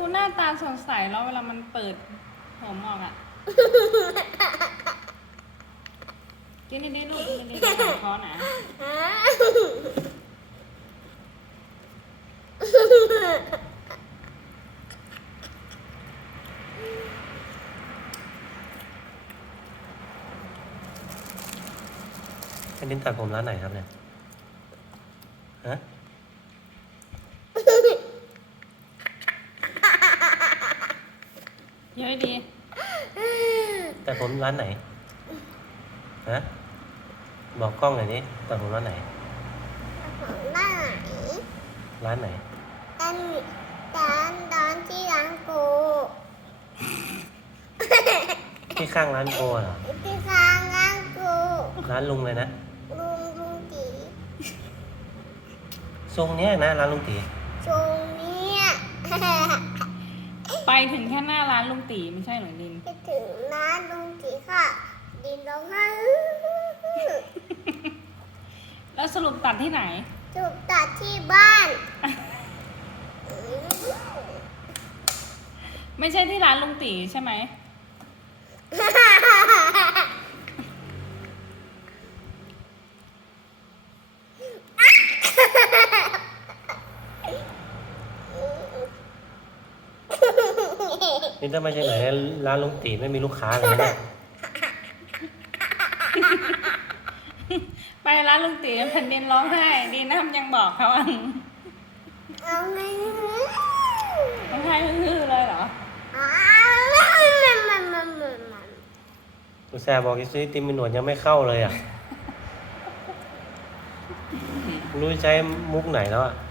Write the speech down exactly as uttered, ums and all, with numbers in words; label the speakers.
Speaker 1: หน้าตาสดใสแล้วเวลามันเปิดผมออกอ่ะ กินได้ลูกกินได้ลูกคอนะ
Speaker 2: อันนี้ตัดผมร้านไหนครับเนี่ยฮะ
Speaker 1: เยอะดี
Speaker 2: ตัดผมร้านไหนฮะบอกกล้องหน่อยดิตัดผมร้านไหน
Speaker 3: ร้านไหน
Speaker 2: ร้านไหน
Speaker 3: ร้านร้านร้านที่ร้านกู
Speaker 2: ที่ข้างร้านโกเหรอ
Speaker 3: ที่ข้างร้านกู
Speaker 2: ร้านลุงเลยนะ
Speaker 3: ลุงลุงตี
Speaker 2: ทรงเนี้ยนะร้านลุงตี
Speaker 3: ตรงเนี้ย
Speaker 1: ไปถึงแค่หน้าร้านลุงตีไม่ใช่เหรอลิน
Speaker 3: ไปถึงร้านลุงตีค่ะ ดินร้องไห้
Speaker 1: แล้วสรุปตัดที่ไหน
Speaker 3: ถูกตัดที่บ้าน
Speaker 1: ไม่ใช่ที่ร้านลุงตีใช่ไหม
Speaker 2: นี่ถ้าไม่ใช่ไหนร้านลุงตีไม่มีลูกค้าเลยนะ
Speaker 1: ไปร้านลุงตีแผ่นดินร้องไห้ดีน้ำยังบอกเขาอ่ะ
Speaker 3: เอาไง
Speaker 1: ร้องไห้ฮือๆเลยเหรอ
Speaker 3: อ้าวมันมันมันมันมัน
Speaker 2: อุตส่าห์บอกจะซื้อติมมีหนวดยังไม่เข้าเลยอ่ะ รู้ใช้มุกไหนแล้วอ่ะ